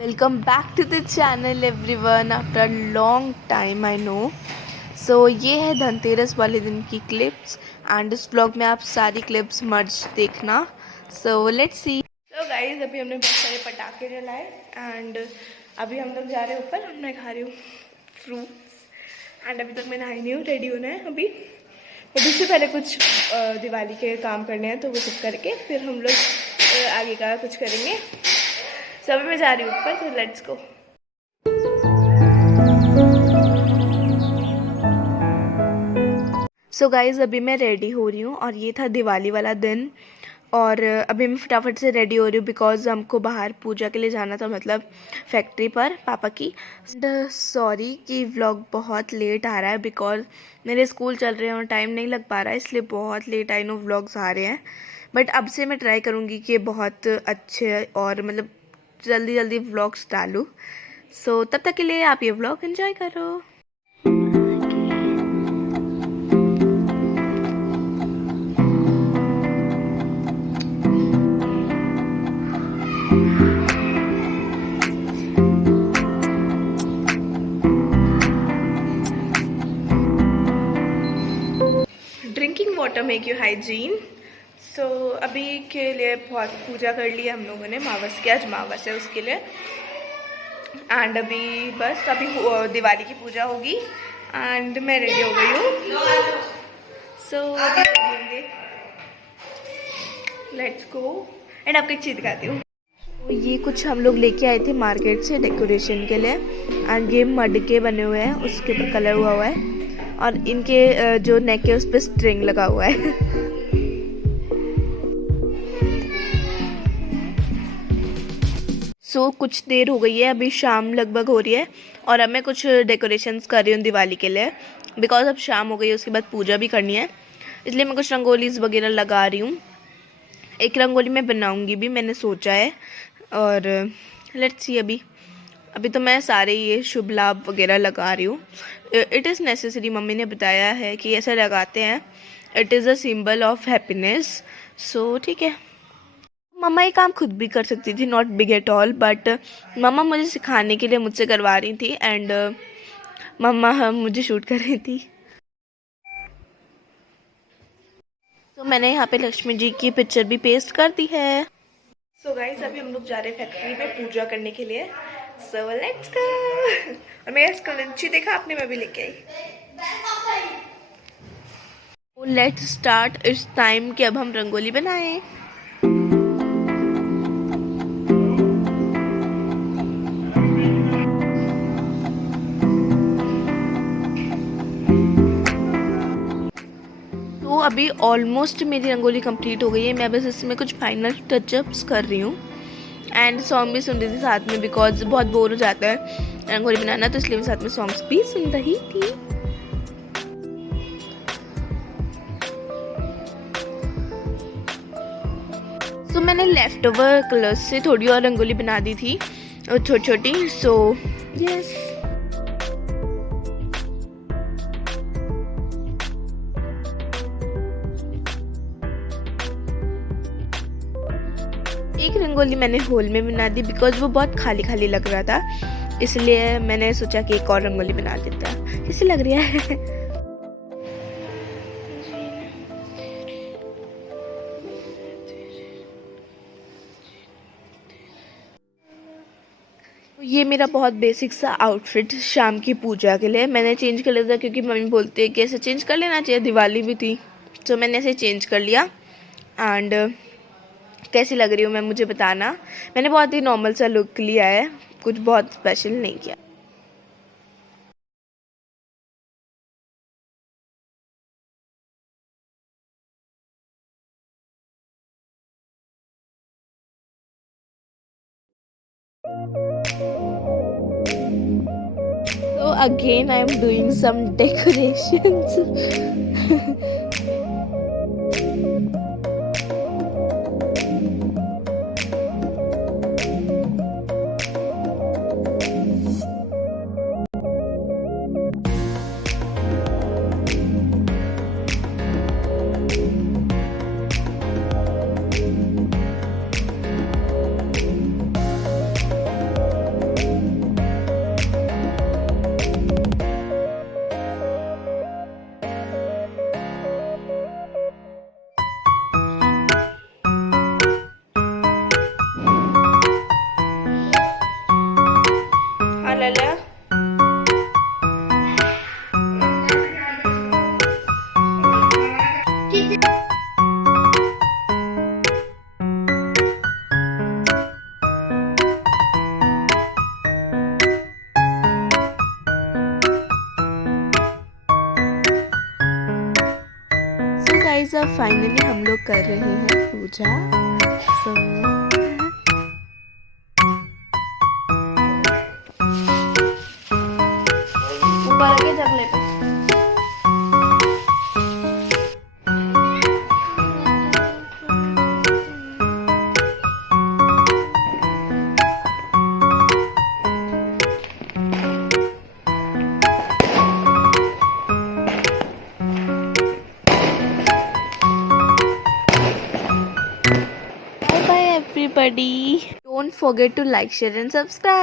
Welcome back to the channel everyone after a long time I know. So ये है धनतेरस वाले दिन की क्लिप्स एंड इस ब्लॉग में आप सारी क्लिप्स मर्ज देखना. So let's see. So guys अभी हमने बहुत सारे पटाखे जलाए एंड अभी हम लोग जा रहे हैं ऊपर. मैं खा रही हूँ फ्रूट्स एंड अभी तक मैं नहाई नहीं हूँ. रेडी होना है अभी. उससे पहले कुछ दिवाली के काम करने हैं तो वो सब करके फिर हम लोग आगे का कुछ करेंगे. अभी मैं जा रही हूँ ऊपर तो लेट्स गो. सो गाइज़ अभी मैं रेडी हो रही हूँ और ये था दिवाली वाला दिन और अभी मैं फटाफट से रेडी हो रही हूँ बिकॉज़ हमको बाहर पूजा के लिए जाना था, मतलब फैक्ट्री पर पापा की. एंड सॉरी कि व्लॉग बहुत लेट आ रहा है बिकॉज़ मेरे स्कूल चल रहे हैं और टाइम नहीं लग पा रहा है, इसलिए बहुत लेट आई नो व्लॉग्स आ रहे हैं. बट अब से मैं ट्राई करूँगी कि बहुत अच्छे और मतलब जल्दी जल्दी व्लॉग्स डालूँ. सो तब तक के लिए आप ये व्लॉग एंजॉय करो. Drinking water make you hygiene. So अभी के लिए बहुत पूजा कर ली हम लोगों ने. मावस की आज मावस है उसके लिए. एंड अभी बस अभी दिवाली की पूजा होगी एंड मैं रेडी हो गई हूँ. सो अभी रेडी होंगे. Let's go. एंड आपको एक चीज़ दिखाती हूँ. ये कुछ हम लोग लेके आए थे मार्केट से डेकोरेशन के लिए एंड ये मड के बने हुए हैं, उसके ऊपर कलर हुआ है और इनके जो नेक है उस पर स्ट्रिंग लगा हुआ है. सो कुछ देर हो गई है, अभी शाम लगभग हो रही है और अब मैं कुछ डेकोरेशंस कर रही हूँ दिवाली के लिए बिकॉज अब शाम हो गई है, उसके बाद पूजा भी करनी है, इसलिए मैं कुछ रंगोलीज वगैरह लगा रही हूँ. एक रंगोली मैं बनाऊँगी भी, मैंने सोचा है. और लेट्स सी अभी तो मैं सारे ये शुभ लाभ वगैरह लगा रही हूँ. It is necessary. मम्मी ने बताया है कि ऐसा लगाते हैं, it is a symbol of happiness. So ठीक है. मम्मा ये काम खुद भी कर सकती थी, not big at all, but मम्मा मुझे सिखाने के लिए मुझसे करवा रही थी एंड मम्मा मुझे शूट कर रही थी. तो मैंने यहाँ पे लक्ष्मी जी की पिक्चर भी पेस्ट कर दी है. सो गाइस अभी हम लोग जा रहे हैं फैक्ट्री में पूजा करने के लिए. So let's go. और मेरा स्कलंची देखा आपने, मैं भी लेके आई. Let's start. इट्स टाइम कि अब हम रंगोली बनाएं. तो अभी ऑलमोस्ट मेरी रंगोली कंप्लीट हो गई है. मैं बस इसमें कुछ फाइनल टचअप्स कर रही हूँ एंड सॉन्ग भी सुन रही थी साथ में बिकॉज बहुत बोर हो जाता है रंगोली बनाना, तो इसलिए मैं साथ में सॉन्ग्स भी सुन रही थी. तो मैंने लेफ्ट ओवर कलर्स से थोड़ी और रंगोली बना दी थी छोटी छोटी. So yes. एक रंगोली मैंने होल में बना दी बिकॉज वो बहुत खाली खाली लग रहा था, इसलिए मैंने सोचा कि एक और रंगोली बना देता. कैसी लग रही है? ये मेरा बहुत बेसिक सा आउटफिट शाम की पूजा के लिए. मैंने चेंज कर लिया था क्योंकि मम्मी बोलती है कि ऐसे चेंज कर लेना चाहिए, दिवाली भी थी. तो मैंने ऐसे चेंज कर लिया. एंड कैसी लग रही हूँ मैं, मुझे बताना. मैंने बहुत ही नॉर्मल सा लुक लिया है, कुछ बहुत स्पेशल नहीं किया. So again I am doing some decorations. So finally हम लोग कर रहे हैं पूजा। सो ऊपर के जगले पे bye bye everybody. Don't forget to like, share and subscribe.